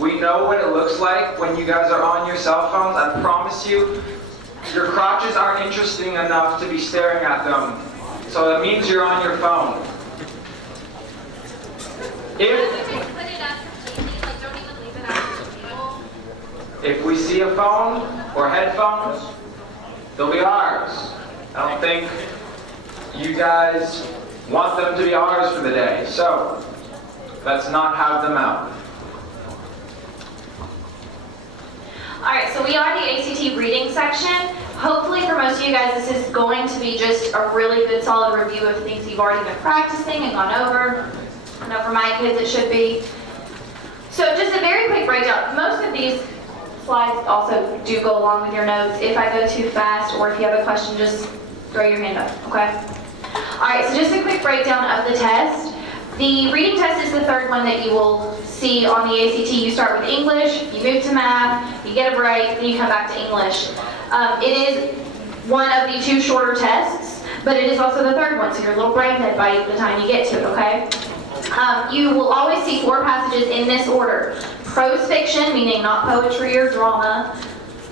We know what it looks like when you guys are on your cell phones. I promise you, your crotches aren't interesting enough to be staring at them. So that means you're on your phone. If we see a phone or headphones, they'll be ours. I don't think you guys want them to be ours for the day. So let's not have them out. Alright, so we are the ACT reading section. Hopefully for most of you guys this is going to be just a really good solid review of things you've already been practicing and gone over. I know for my kids it should be. So just a very quick breakdown. Most of these slides also do go along with your notes. If I go too fast or if you have a question, just throw your hand up, okay? Alright, so just a quick breakdown of the test. The reading test is the third one that you will see on the ACT. You start with English, you move to math, you get a break, then you come back to English. It is one of the two shorter tests, but it is also the third one, so you're a little brain dead by the time you get to it, okay? You will always see 4 passages in this order. Prose fiction, meaning not poetry or drama,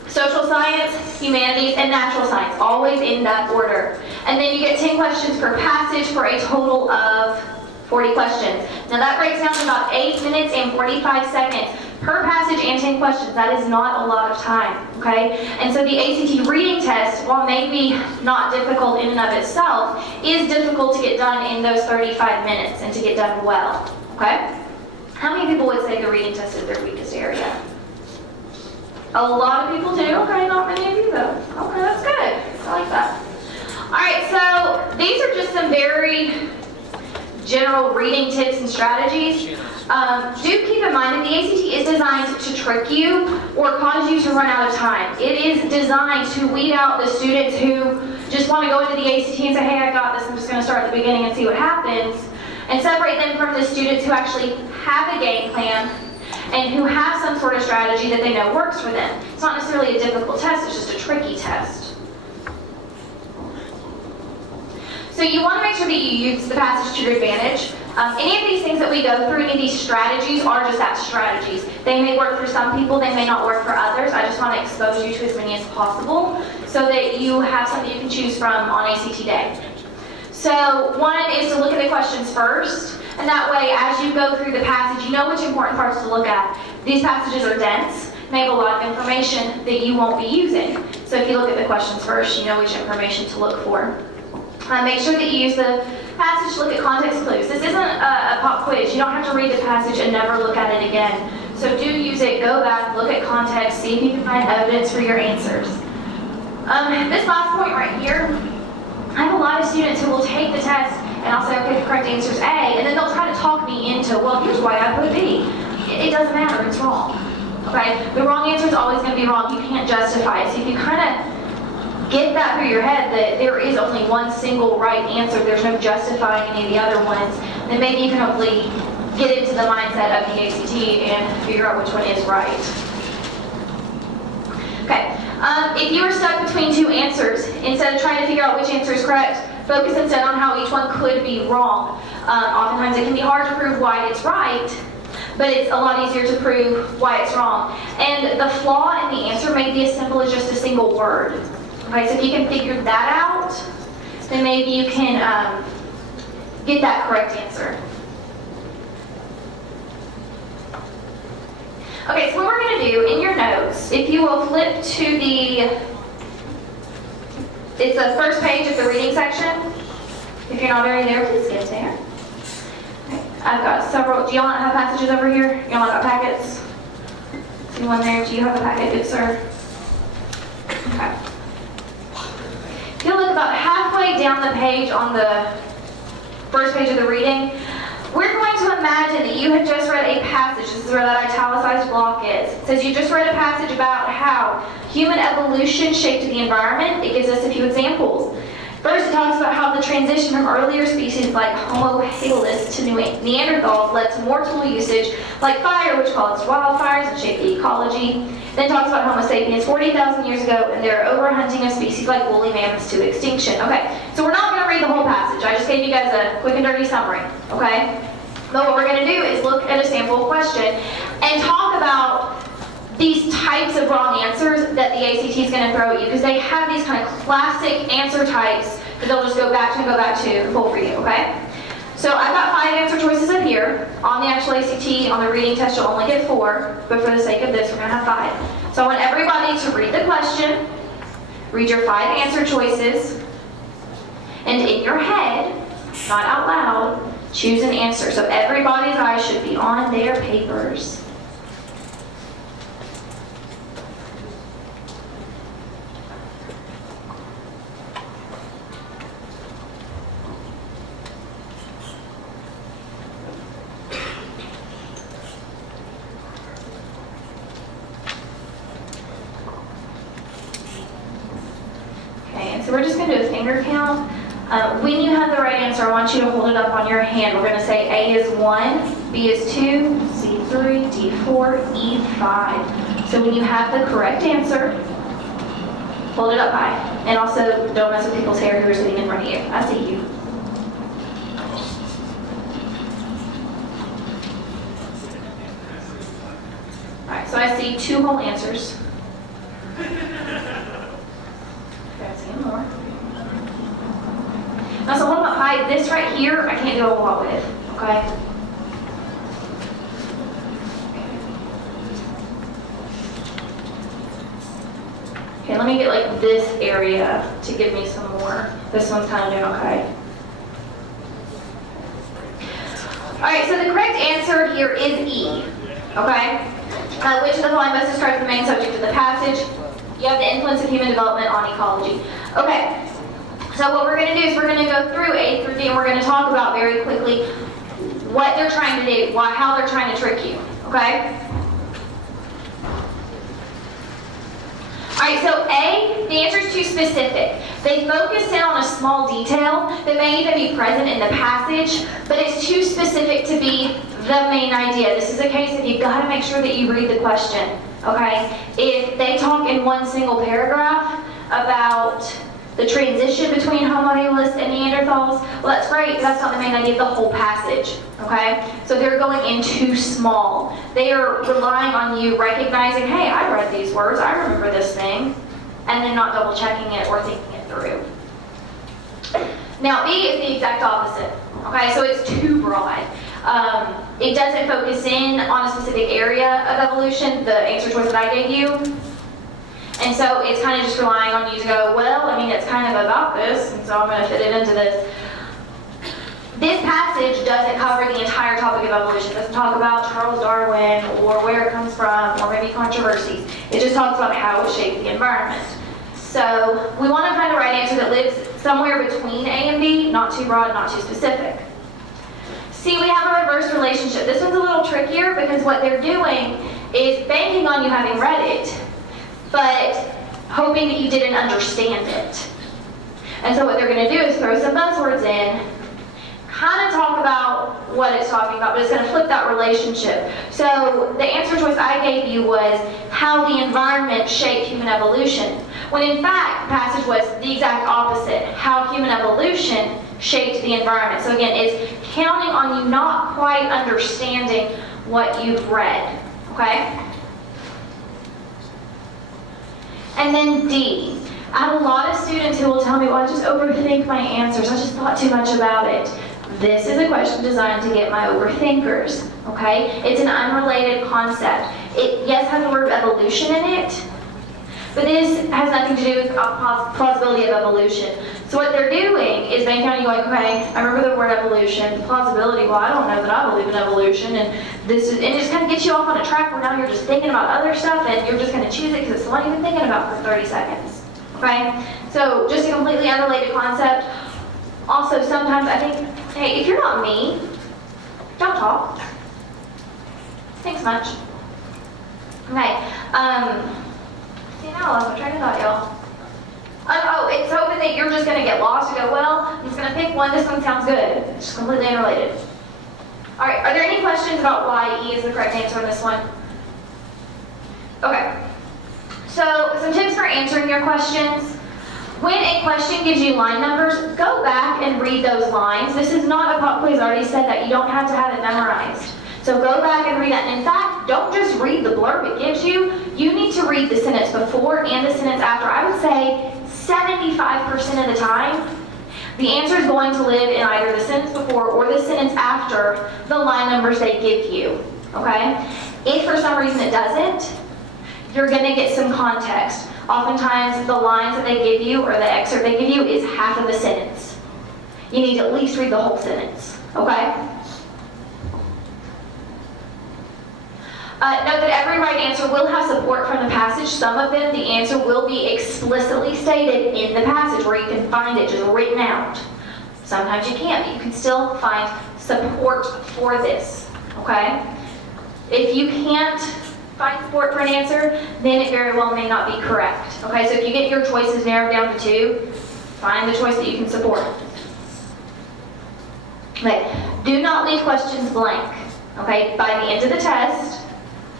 social science, humanities, and natural science, always in that order. And then you get 10 questions per passage for a total of 40 questions. Now that breaks down to about 8 minutes and 45 seconds per passage and 10 questions. That is not a lot of time, okay? And so the ACT reading test, while maybe not difficult in and of itself, is difficult to get done in those 35 minutes and to get done well, okay? How many people would say the reading test is their weakest area? A lot of people do. Okay, not many of you though. Okay, that's good. I like that. All right, so these are just some very general reading tips and strategies. Do keep in mind that the ACT is designed to trick you or cause you to run out of time. It is designed to weed out the students who just want to go into the ACT and say, hey, I got this, I'm just going to start at the beginning and see what happens, and separate them from the students who actually have a game plan and who have some sort of strategy that they know works for them. It's not necessarily a difficult test, it's just a tricky test. So you want to make sure that you use the passage to your advantage. Any of these things that we go through, any of these strategies are just that, strategies. They may work for some people, they may not work for others. I just want to expose you to as many as possible so that you have something you can choose from on ACT day. So one is to look at the questions first, and that way as you go through the passage, you know which important parts to look at. These passages are dense, they have a lot of information that you won't be using. So if you look at the questions first, you know which information to look for. Make sure that you use the passage to look at context clues. This isn't a pop quiz. You don't have to read the passage and never look at it again. So do use it, go back, look at context, see if you can find evidence for your answers. This last point right here, I have a lot of students who will take the test and I'll say, okay, the correct answer is A, and then they'll try to talk me into, well, here's why I put B. It doesn't matter, it's wrong. Okay? The wrong answer is always going to be wrong. You can't justify it. So if you kind of get that through your head that there is only one single right answer, there's no justifying any of the other ones, then maybe you can hopefully get into the mindset of the ACT and figure out which one is right. Okay, if you are stuck between two answers, instead of trying to figure out which answer is correct, focus instead on how each one could be wrong. Oftentimes it can be hard to prove why it's right, but it's a lot easier to prove why it's wrong. And the flaw in the answer may be as simple as just a single word. Okay, so if you can figure that out, then maybe you can get that correct answer. Okay, so what we're going to do in your notes, if you will flip to it's the first page of the reading section. If you're not already there, please get there. Okay, I've got several. Do y'all not have passages over here? Y'all not got packets? Anyone there? Do you have a packet, good sir? Okay. If you look about halfway down the page on the first page of the reading, we're going to imagine that you had just read a passage. This is where that italicized block is. It says you just read a passage about how human evolution shaped the environment. It gives us a few examples. First, it talks about how the transition from earlier species like Homo habilis to Neanderthals led to more tool usage like fire, which caused wildfires and shaped the ecology. Then it talks about Homo sapiens 40,000 years ago and their overhunting of species like woolly mammoths to extinction. Okay, so we're not going to read the whole passage. I just gave you guys a quick and dirty summary, okay? But what we're going to do is look at a sample question and talk about about these types of wrong answers that the ACT is going to throw at you, because they have these kind of classic answer types that they'll just go back to and pull for you, okay? So I've got 5 answer choices up here. On the actual ACT, on the reading test, you'll only get 4, but for the sake of this, we're going to have 5. So I want everybody to read the question, read your 5 answer choices, and in your head, not out loud, choose an answer. So everybody's eyes should be on their papers. So we're just going to do a finger count. When you have the right answer, I want you to hold it up on your hand. We're going to say A is 1, B is 2, C 3, D 4, E 5. So when you have the correct answer, hold it up high. And also, don't mess with people's hair who are sitting in front of you. I see you. Alright, so I see 2 whole answers. More. Now, so hold them up high. This right here, I can't do a whole lot with, okay? Okay, let me get like this area to give me some more. This one's kind of doing okay. All right, so the correct answer here is E, okay? Which of the following best describes the main subject of the passage? You have the influence of human development on ecology. Okay, so what we're going to do is we're going to go through A through D, and we're going to talk about very quickly what they're trying to do, how they're trying to trick you, okay? All right, so A, the answer is too specific. They focus in on a small detail that may even be present in the passage, but it's too specific to be the main idea. This is a case that you've got to make sure that you read the question. Okay, if they talk in one single paragraph about the transition between Homo habilis and Neanderthals, well, that's great, but that's not the main idea of the whole passage, okay? So they're going in too small. They are relying on you recognizing, hey, I read these words, I remember this thing, and then not double checking it or thinking it through. Now, B is the exact opposite, okay? So it's too broad. It doesn't focus in on a specific area of evolution, the answer choice that I gave you. And so it's kind of just relying on you to go, well, I mean, it's kind of about this, and so I'm going to fit it into this. This passage doesn't cover the entire topic of evolution. It doesn't talk about Charles Darwin or where it comes from or maybe controversies. It just talks about how it shaped the environment. So we want to find the right answer that lives somewhere between A and B, not too broad, not too specific. See, we have a reverse relationship. This one's a little trickier because what they're doing is banking on you having read it, but hoping that you didn't understand it. And so what they're going to do is throw some buzzwords in, kind of talk about what it's talking about, but it's going to flip that relationship. So the answer choice I gave you was how the environment shaped human evolution, when in fact the passage was the exact opposite, how human evolution shaped the environment. So again, it's counting on you not quite understanding what you've read, okay? And then D. I have a lot of students who will tell me, well, I just overthink my answers. I just thought too much about it. This is a question designed to get my overthinkers, okay? It's an unrelated concept. It, yes, has the word evolution in it, but this has nothing to do with plausibility of evolution. So what they're doing is banking on you going, okay, I remember the word evolution, plausibility, well, I don't know that I believe in evolution, and it just kind of gets you off on a track where now you're just thinking about other stuff, and you're just going to choose it because it's the one you've been thinking about for 30 seconds, okay? So just a completely unrelated concept. Also, sometimes I think, hey, if you're not me, don't talk. Thanks much. Okay, see, now I lost my train of thought, y'all. Oh, it's hoping that you're just going to get lost and go, well, I'm just going to pick one. This one sounds good. It's just completely unrelated. All right, are there any questions about why E is the correct answer on this one? Okay. So some tips for answering your questions. When a question gives you line numbers, go back and read those lines. This is not a pop quiz. I already said that. You don't have to have it memorized. So go back and read that. And in fact, don't just read the blank. read the sentence before and the sentence after, I would say 75% of the time, the answer is going to live in either the sentence before or the sentence after the line numbers they give you, okay? If for some reason it doesn't, you're gonna get some context. Oftentimes, the lines that they give you or the excerpt they give you is half of the sentence. You need to at least read the whole sentence, okay? Note that every right answer will have support from the passage. Some of them, the answer will be explicitly stated in the passage where you can find it just written out. Sometimes you can't, but you can still find support for this, okay? If you can't find support for an answer, then it very well may not be correct, okay? So if you get your choices narrowed down to 2, find the choice that you can support. Okay, do not leave questions blank, okay? By the end of the test,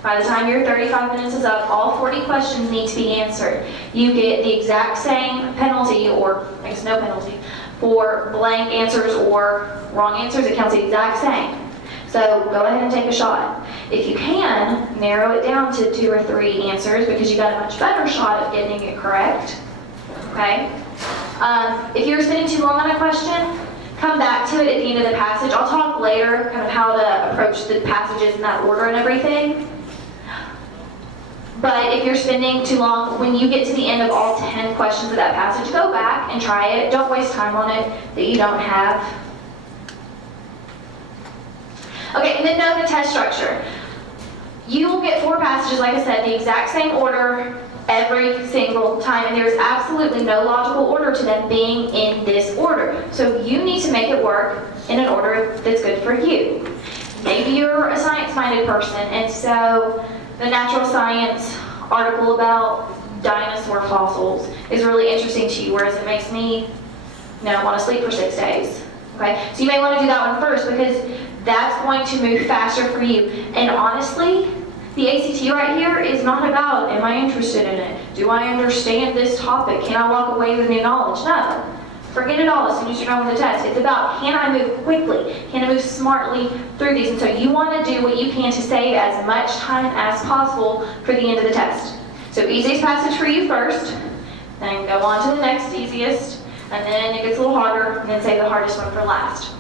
by the time your 35 minutes is up, all 40 questions need to be answered. You get the exact same penalty, or I guess no penalty, for blank answers or wrong answers. It counts the exact same. So go ahead and take a shot. If you can, narrow it down to 2 or 3 answers because you got a much better shot of getting it correct, okay? If you're spending too long on a question, come back to it at the end of the passage. I'll talk later kind of how to approach the passages in that order and everything. But if you're spending too long, when you get to the end of all 10 questions of that passage, go back and try it. Don't waste time on it that you don't have. Okay, and then know the test structure. You will get 4 passages, like I said, the exact same order every single time, and there's absolutely no logical order to them being in this order. So you need to make it work in an order that's good for you. Maybe you're a science-minded person, and so the natural science article about dinosaur fossils is really interesting to you, whereas it makes me, want to sleep for 6 days. Okay, so you may want to do that one first because that's going to move faster for you. And honestly, the ACT right here is not about, am I interested in it? Do I understand this topic? Can I walk away with new knowledge? No. Forget it all as soon as you're done with the test. It's about, can I move quickly? Can I move smartly through these? And so you want to do what you can to save as much time as possible for the end of the test. So easiest passage for you first, then go on to the next easiest, and then it gets a little harder, and then save the hardest one for last.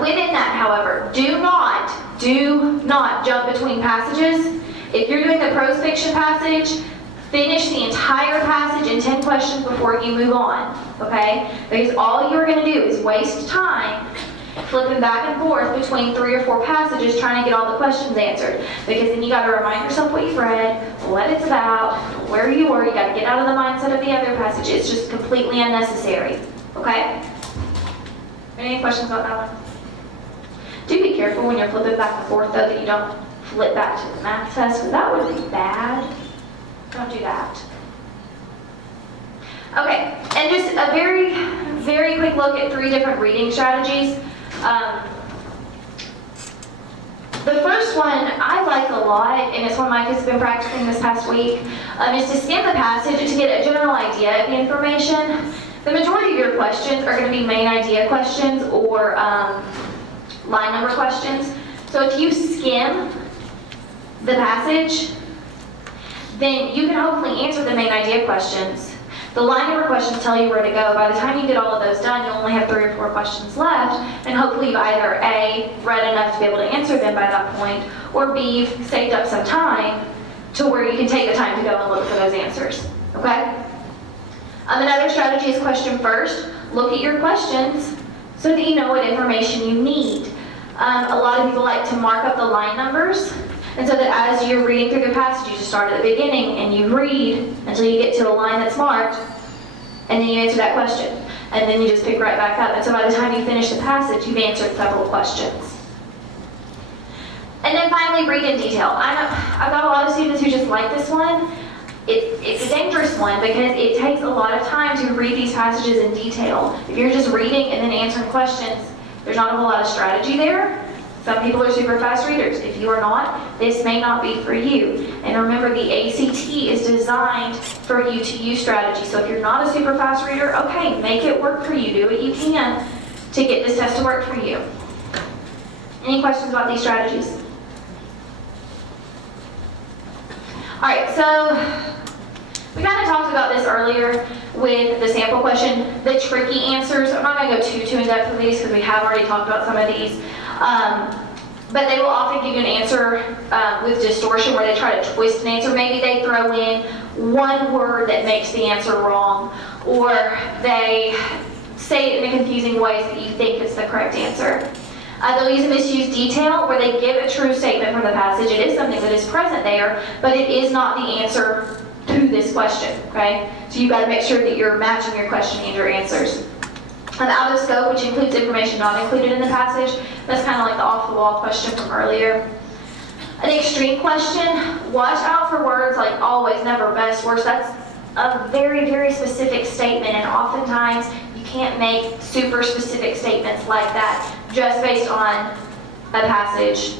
Within that, however, do not jump between passages. If you're doing the prose fiction passage, finish the entire passage in 10 questions before you move on, okay? Because all you're going to do is waste time flipping back and forth between 3 or 4 passages trying to get all the questions answered. Because then you got to remind yourself what you've read, what it's about, where you were. You got to get out of the mindset of the other passage. It's just completely unnecessary, okay? Any questions about that one? Do be careful when you're flipping back and forth, though, that you don't flip back to the math test, because that would be bad. Don't do that. Okay, and just a very, very quick look at 3 different reading strategies. The first one I like a lot, and it's one Mike has been practicing this past week, is to skim the passage to get a general idea of the information. The majority of your questions are going to be main idea questions or line number questions. So if you skim the passage, then you can hopefully answer the main idea questions. The line number questions tell you where to go. By the time you get all of those done, you'll only have 3 or 4 questions left, and hopefully you've either A, read enough to be able to answer them by that point, or B, you've saved up some time to where you can take the time to go and look for those answers, okay? Another strategy is question first. Look at your questions so that you know what information you need. A lot of people like to mark up the line numbers, and so that as you're reading through the passage, you just start at the beginning and you read until you get to a line that's marked, and then you answer that question. And then you just pick right back up. And so by the time you finish the passage, you've answered several questions. And then finally, read in detail. I've got a lot of students who just like this one. It's a dangerous one because it takes a lot of time to read these passages in detail. If you're just reading and then answering questions, there's not a whole lot of strategy there. Some people are super fast readers. If you are not, this may not be for you. And remember, the ACT is designed for you to use strategy. So if you're not a super fast reader, okay, make it work for you. Do what you can to get this test to work for you. Any questions about these strategies? All right, so we kind of talked about this earlier with the sample question, the tricky answers. I'm not going to go too in-depth with these because we have already talked about some of these. But they will often give you an answer with distortion where they try to twist an answer. Maybe they throw in one word that makes the answer wrong, or they say it in a confusing way so that you think it's the correct answer. They'll use a misused detail where they give a true statement from the passage. It is something that is present there, but it is not the answer to this question, okay? So you've got to make sure that you're matching your question and your answers. Out of scope, which includes information not included in the passage. That's kind of like the off-the-wall question from earlier. An extreme question, watch out for words like always, never, best, worst. That's a very, very specific statement, and oftentimes you can't make super specific statements like that just based on a passage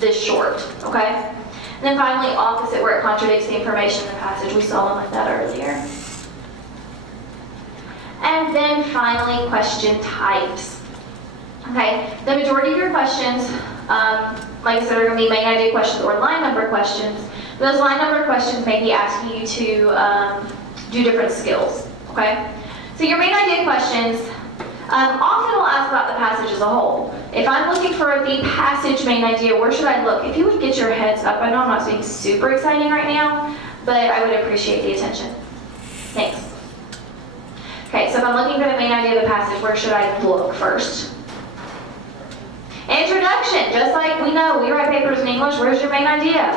this short, okay? And then finally, opposite, where it contradicts the information in the passage. We saw one like that earlier. And then finally, question types. Okay, the majority of your questions, like I said, are going to be main idea questions or line number questions. Those line number questions may be asking you to do different skills, okay? So your main idea questions often will ask about the passage as a whole. If I'm looking for the passage main idea, where should I look? If you would get your heads up, I know I'm not being super exciting right now, but I would appreciate the attention. Thanks. Okay, so if I'm looking for the main idea of the passage, where should I look first? Introduction, just like we know, we write papers in English, where's your main idea?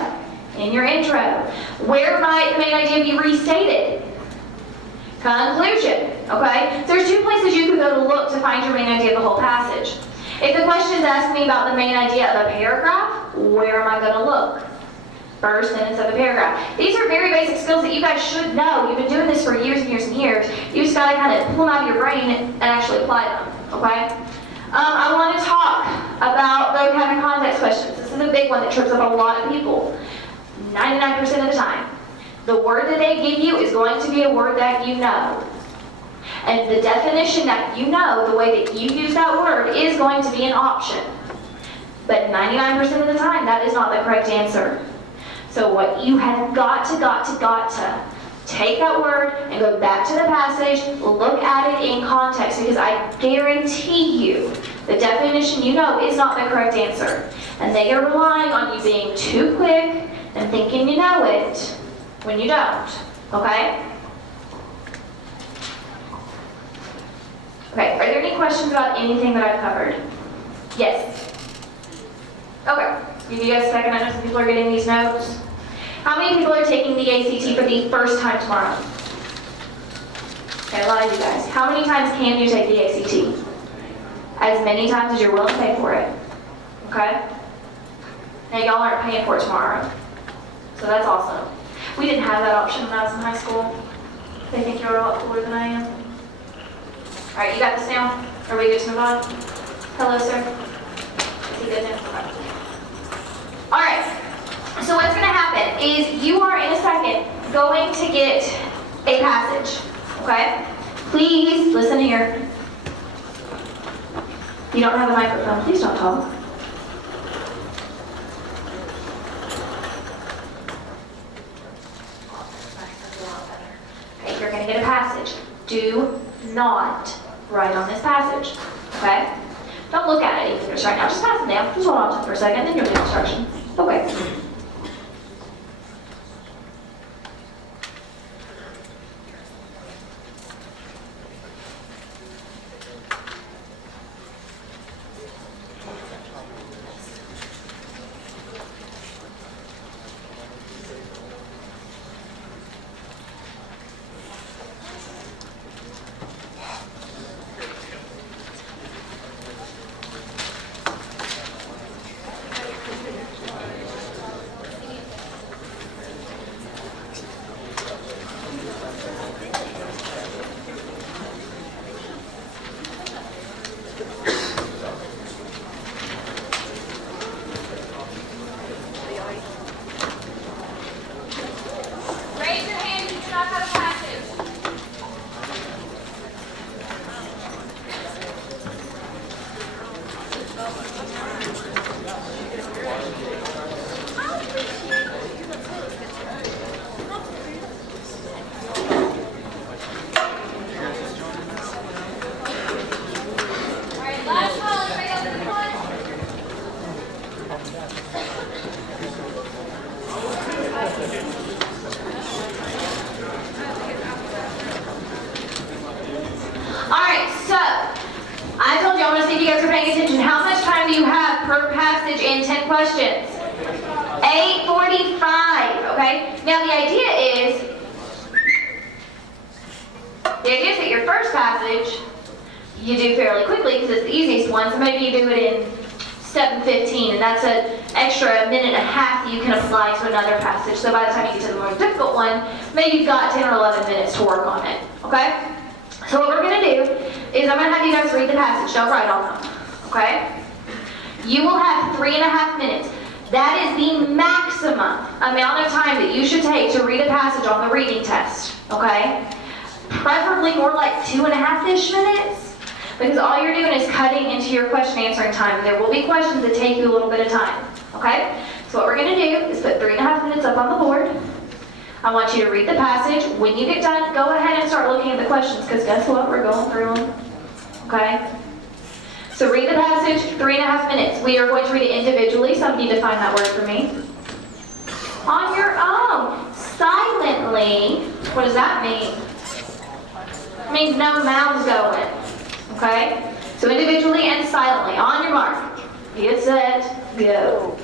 In your intro. Where might the main idea be restated? Conclusion, okay? So there's two places you could go to look to find your main idea of the whole passage. If the question is asking me about the main idea of a paragraph, where am I going to look? First sentence of the paragraph. These are very basic skills that you guys should know. You've been doing this for years and years and years. You just got to kind of pull them out of your brain and actually apply them, okay? I want to talk about vocab and context questions. This is a big one that trips up a lot of people. 99% of the time. The word that they give you is going to be a word that you know. And the definition that you know, the way that you use that word, is going to be an option. But 99% of the time, that is not the correct answer. So what you have got to take that word and go back to the passage, look at it in context, because I guarantee you the definition you know is not the correct answer. And they are relying on you being too quick and thinking you know it when you don't, okay? Okay, are there any questions about anything that I've covered? Yes? Okay, give you guys a second. I know some people are getting these notes. How many people are taking the ACT for the first time tomorrow? Okay, a lot of you guys. How many times can you take the ACT? As many times as you're willing to pay for it. Okay? Now y'all aren't paying for it tomorrow. So that's awesome. We didn't have that option when I was in high school. They think you're a lot cooler than I am. Alright, you got this now? Are we good to move on? Hello, sir. Is he good now? Okay. Alright. So what's going to happen is you are in a second going to get a passage, okay? Please listen here. You don't have a microphone, please don't talk. Okay, you're going to get a passage. Do not write on this passage, okay? Don't look at it even just right now. Just pass it down. Just hold on to it for a second, then you'll get instructions. Okay. Alright, so, I told you I want to see if you guys are paying attention. How much time do you have per passage and 10 questions? 8:45, okay? Now the idea is that your first passage, you do fairly quickly because it's the easiest one, so maybe you do it in 7:15, and that's an extra minute and a half that you can apply to another passage. So by the time you get to the more difficult one, maybe you've got 10 or 11 minutes to work on it, okay? So what we're going to do is I'm going to have you guys read the passage. Don't write on them, okay? You will have 3.5 minutes. That is the maximum amount of time that you should take to read a passage on the reading test, okay? Preferably more like 2.5-ish minutes, because all you're doing is cutting into your question answering time. There will be questions that take you a little bit of time, okay? So what we're going to do is put 3.5 minutes up on the board. I want you to read the passage. When you get done, go ahead and start looking at the questions, because guess what? We're going through them, okay? So read the passage, 3.5 minutes. We are going to read it individually, so I need to find that word for me. On your own, silently. What does that mean? It means no mouths going, okay? So individually and silently. On your mark. Get set, go.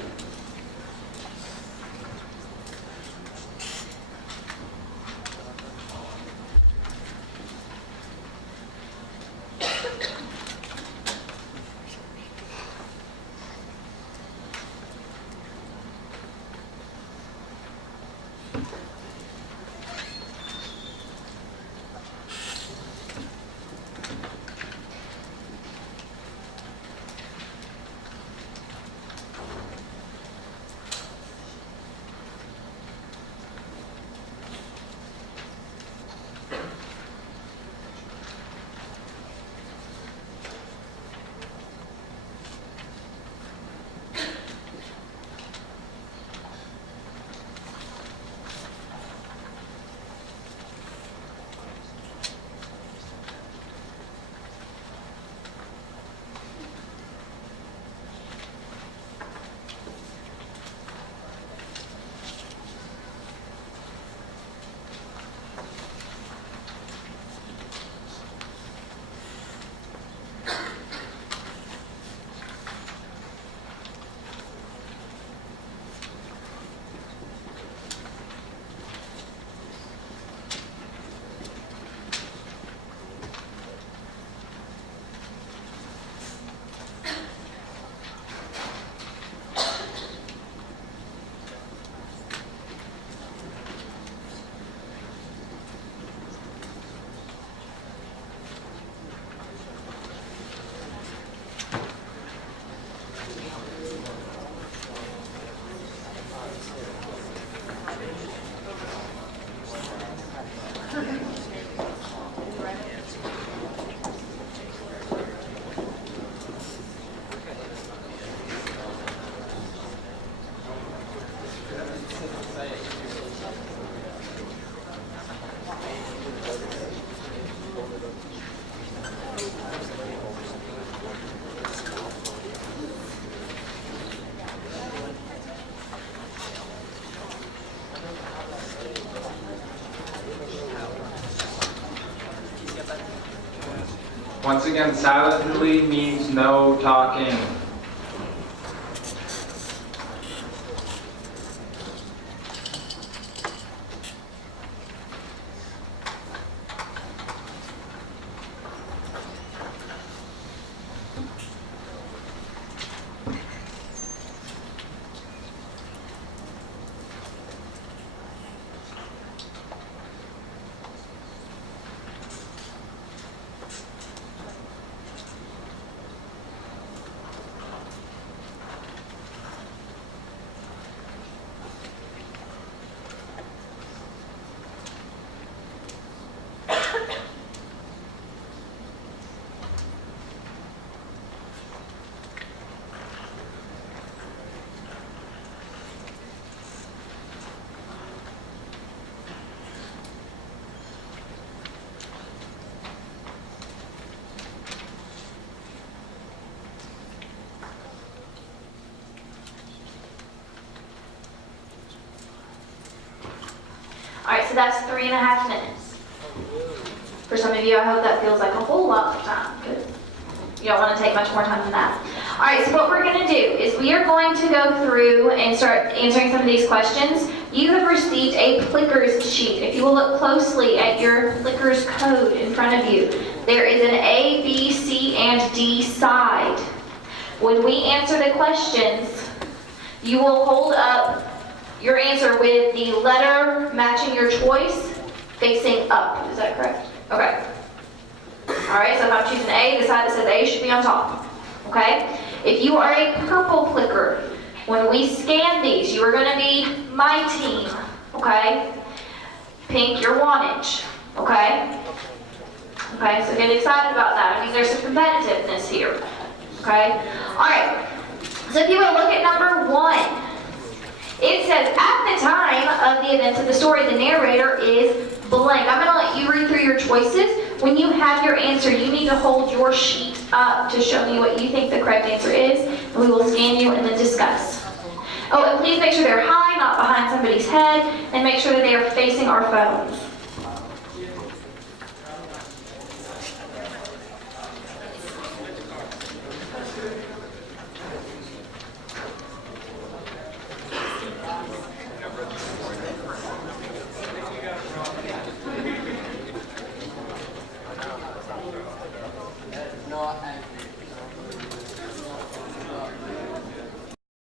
Once again, silently means no talking. All right, so that's 3.5 minutes. For some of you, I hope that feels like a whole lot of time. Good. You don't want to take much more time than that. All right, so what we're going to do is we are going to go through and start answering some of these questions. You have received a Plickers sheet. If you will look closely at your Plickers code in front of you, there is an A, B, C, and D side. When we answer the questions, you will hold up your answer with the letter matching your choice facing up. Is that correct? Okay. All right, so if I'm choosing A, the side that says A should be on top. Okay? If you are a purple Plicker, when we scan these, you are going to be my team. Okay? Pink, your Wantage. Okay? Okay, so get excited about that. I mean, there's some competitiveness here. Okay? All right. So if you would look at number 1, it says, at the time of the events of the story, the narrator is blank. I'm going to let you read through your choices. When you have your answer, you need to hold your sheet up to show me what you think the correct answer is, and we will scan you and then discuss. Oh, and please make sure they're high, not behind somebody's head, and make sure that they are facing our phones.